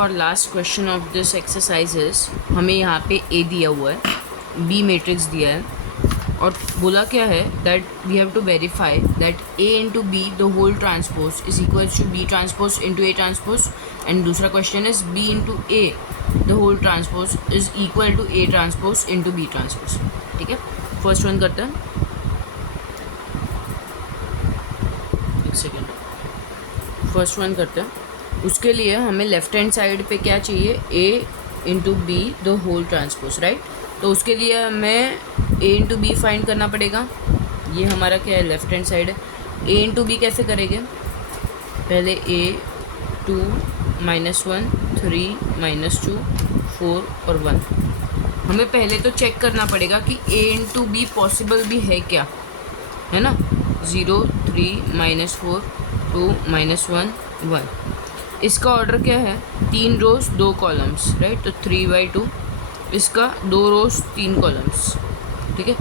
और last question of this exercises हमें यहाँ पे ए दिया हुआ है, बी मैट्रिक्स दिया है और बोला क्या है that we have to verify that A into B the whole transpose is equal to B transpose into A transpose and दूसरा question is B into A the whole transpose is equal to A transpose into B transpose. ठीक है, first one करते हैं। एक second, first one करते हैं। उसके लिए हमें लेफ्ट हैंड साइड पे क्या चाहिए, A into B the whole transpose, right. तो उसके लिए हमें ए इंटू बी फाइंड करना पड़ेगा। ये हमारा क्या है, लेफ्ट हैंड साइड है। ए इंटू बी कैसे करेंगे, पहले ए 2 -1 3 -2 4 और 1। हमें पहले तो चेक करना पड़ेगा कि ए इंटू बी पॉसिबल भी है क्या, है ना। 0 3 -4 2 -1 1। इसका ऑर्डर क्या है, 3 रोज 2 कॉलम्स, राइट। तो 3/2, इसका 2 रोज 3 कॉलम्स। ठीक है,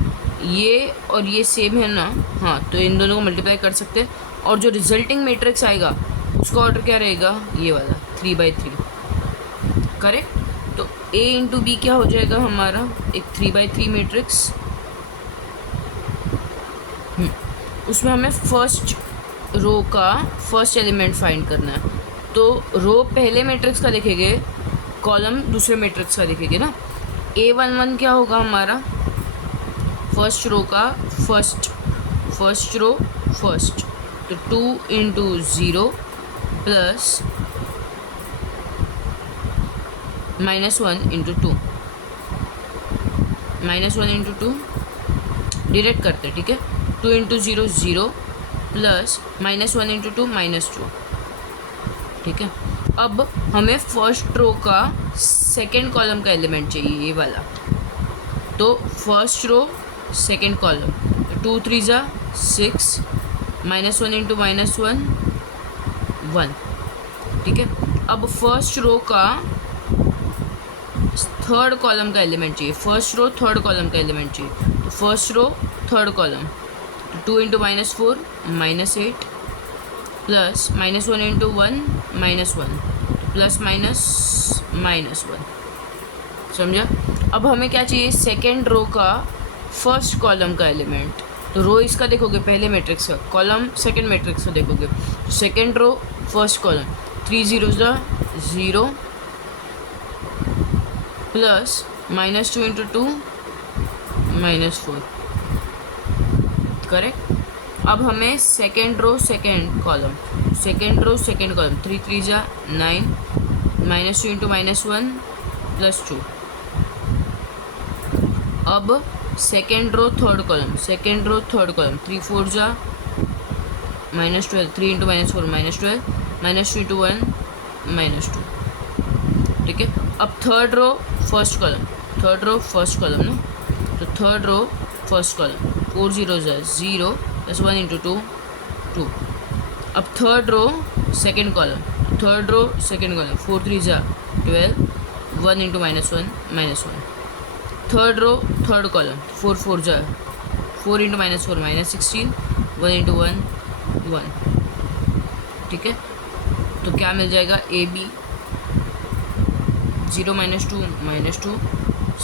ये और ये सेम है ना, हाँ। तो इन दोनों को मल्टीप्लाई कर सकते हैं और जो रिजल्टिंग मैट्रिक्स आएगा उसका ऑर्डर क्या रहेगा, ये वाला 3/3, करेक्ट। तो ए इंटू बी क्या हो जाएगा हमारा, एक 3/3 मैट्रिक्स। उसमें हमें फर्स्ट रो का फर्स्ट एलिमेंट फाइंड करना है। तो रो पहले मैट्रिक्स का लिखेंगे, कॉलम दूसरे मैट्रिक्स का लिखेंगे ना। A11 क्या होगा हमारा, फर्स्ट रो का फर्स्ट रो फर्स्ट। तो 2 × 0 प्लस -1 × 2, -1 × 2 डायरेक्ट करते हैं। ठीक है, 2 × 0 0 प्लस -1 × 2 -2। ठीक है, अब हमें फर्स्ट रो का सेकेंड कॉलम का एलिमेंट चाहिए, ये वाला। तो फर्स्ट रो सेकेंड कॉलम, 2 3 6 -1 × -1 1। ठीक है, अब फर्स्ट रो का थर्ड कॉलम का एलिमेंट चाहिए, फर्स्ट रो थर्ड कॉलम का एलिमेंट चाहिए। तो first row third column, 2 × -4 -8 plus -1 × 1 -1 plus -1। समझा। अब हमें क्या चाहिए, सेकेंड रो का फर्स्ट कॉलम का एलिमेंट। तो रो इसका देखोगे पहले मैट्रिक्स का, कॉलम सेकेंड मैट्रिक्स का देखोगे। Second row first column, 3 0 0 plus -2 × 2 -4, correct. अब हमें सेकेंड रो सेकेंड कॉलम, 3 3 9 -2 × -1 +2। अब सेकेंड रो थर्ड कॉलम, 3 4 -12, 3 × -4 -12 -2 × 1 -2। ठीक है, अब थर्ड रो फर्स्ट कॉलम ना। तो थर्ड रो फर्स्ट कॉलम, 4 0 0 +1 × 2 2। अब third row second column, 4 3 12 1 × -1 -1। Third row third column, 4 4 4 × -4 -16 1 × 1 1। ठीक है, तो क्या मिल जाएगा, ए बी 0 -2 -2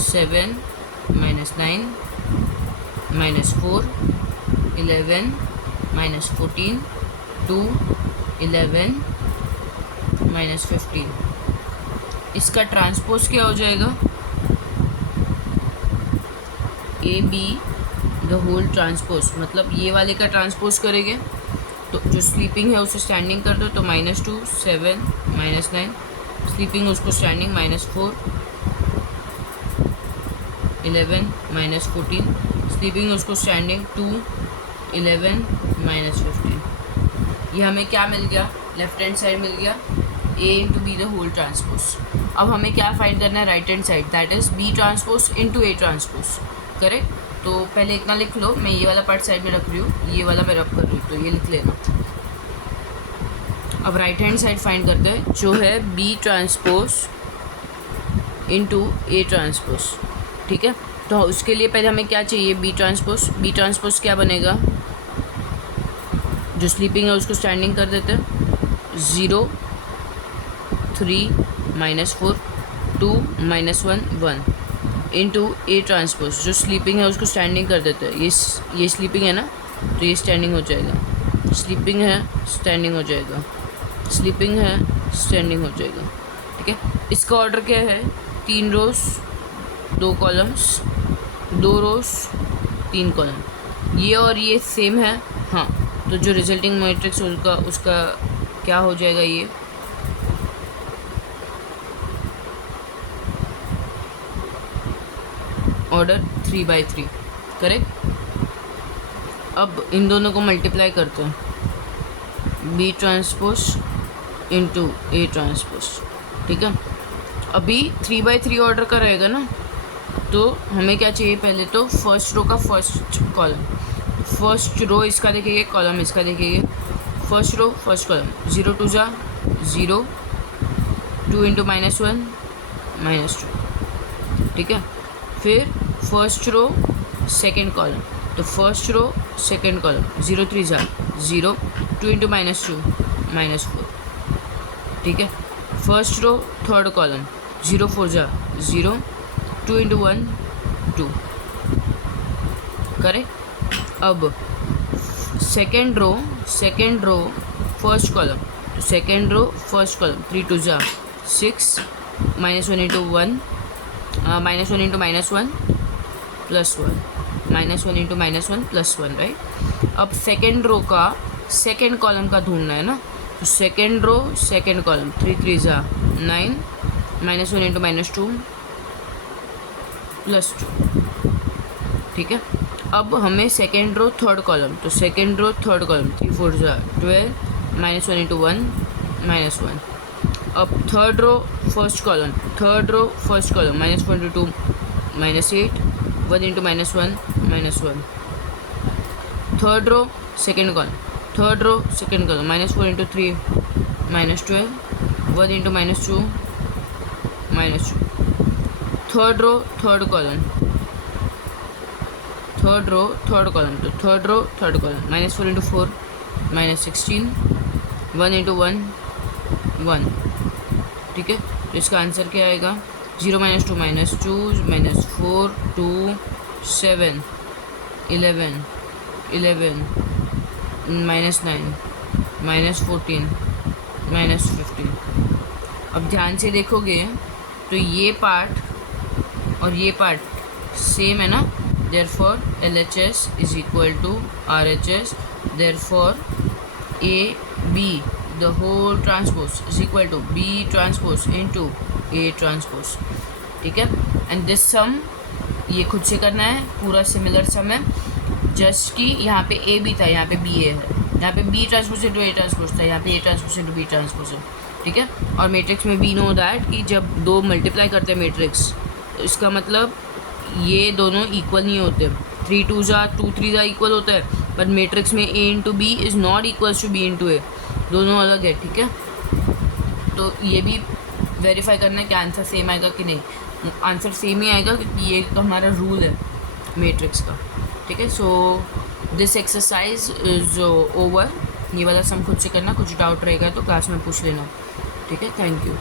7 -9 -4 11 -14 2 11 -15। इसका ट्रांसपोज क्या हो जाएगा, A B the whole transpose, मतलब ये वाले का ट्रांसपोज करेंगे। तो जो स्लीपिंग है उसे स्टैंडिंग कर दो, तो -2 7 -9, स्लीपिंग उसको स्टैंडिंग -4 11 -14, स्लीपिंग उसको स्टैंडिंग 2 11 -15। ये हमें क्या मिल गया, लेफ्ट हैंड साइड मिल गया, A into B the whole transpose. अब हमें क्या फाइंड करना है, right hand side, that is B transpose into A transpose, correct. तो पहले इतना लिख लो, मैं ये वाला पार्ट साइड में रख रही हूँ, ये वाला मैं रब कर रही हूँ, तो ये लिख लेना। अब राइट हैंड साइड फाइंड करते हैं, जो है B transpose into A transpose. ठीक है, तो उसके लिए पहले हमें क्या चाहिए, बी ट्रांसपोज क्या बनेगा, जो स्लीपिंग है उसको स्टैंडिंग कर देते हैं, 0 3 -4 2 -1 1 इंटू ए ट्रांसपोज। जो स्लीपिंग है उसको स्टैंडिंग कर देते हैं। ये स्लीपिंग है ना, तो ये स्टैंडिंग हो जाएगा। स्लीपिंग है, स्टैंडिंग हो जाएगा। स्लीपिंग है, स्टैंडिंग हो जाएगा। ठीक है, इसका ऑर्डर क्या है? 3 रोज 2 कॉलम्स, 2 रोज 3 कॉलम। ये और ये सेम है। हाँ, तो जो रिजल्टिंग मैट्रिक्स उसका क्या हो जाएगा? ये ऑर्डर 3/3, करेक्ट। अब इन दोनों को मल्टीप्लाई करते हैं, B transpose into A transpose. ठीक है, अभी 3/3 ऑर्डर का रहेगा ना, तो हमें क्या चाहिए? पहले तो फर्स्ट रो का फर्स्ट कॉलम, फर्स्ट रो इसका देखेंगे, कॉलम इसका देखेंगे। फर्स्ट रो फर्स्ट कॉलम, 0 2 जा 0, 2 इंटू -1 -2। ठीक है, फिर फर्स्ट रो सेकेंड कॉलम, तो फर्स्ट रो सेकेंड कॉलम, 0 3 जा 0, 2 इंटू -2 -4। ठीक है, फर्स्ट रो थर्ड कॉलम, 0 4 जा 0, 2 इंटू 1 2, करेक्ट। अब सेकेंड रो फर्स्ट कॉलम, तो सेकेंड रो फर्स्ट कॉलम, 3 2 जा 6, -1 इंटू 1 -1 इंटू -1 +1, -1 इंटू -1 +1, राइट। अब सेकेंड रो का सेकेंड कॉलम का ढूंढना है ना, तो सेकेंड रो सेकेंड कॉलम, 3 3 जा 9, -1 इंटू -2 +2। ठीक है, अब हमें सेकेंड रो थर्ड कॉलम, तो सेकेंड रो थर्ड कॉलम, 3 4 जा 12, -1 इंटू 1 -1। अब third row first column, -4 into 2 -8, 1 into -1 -1। Third row second column, -4 into 3 -12, 1 into -2 -2। Third row third column, तो third row third column, -4 into 4 -16, 1 into 1 1। ठीक है, तो इसका answer क्या आएगा? 0 -2 -2 -4 2 7 11 11 -9 -14 -15। अब ध्यान से देखोगे तो ये पार्ट और ये पार्ट सेम है ना, therefore LHS is equal to RHS, therefore AB the whole transpose is equal to B transpose into A transpose। ठीक है, एंड दिस सम ये खुद से करना है, पूरा सिमिलर सम है, जस्ट कि यहाँ पे A भी था, यहाँ पे B A है, यहाँ पे B transpose into A transpose था, यहाँ पे A transpose into B transpose है। ठीक है, और मैट्रिक्स में वी नो दैट कि जब दो मल्टीप्लाई करते हैं मैट्रिक्स, तो इसका मतलब ये दोनों इक्वल नहीं होते। 3 2 जा 2 3 जा इक्वल होता है, बट मैट्रिक्स में A into B is not equals to B into A, दोनों अलग है। ठीक है, तो ये भी वेरीफाई करना है कि आंसर सेम आएगा कि नहीं। आंसर सेम ही आएगा क्योंकि ये तो हमारा रूल है मैट्रिक्स का। ठीक है, so this exercise is over. ये वाला सम खुद से करना, कुछ डाउट रहेगा तो क्लास में पूछ लेना। ठीक है, थैंक यू।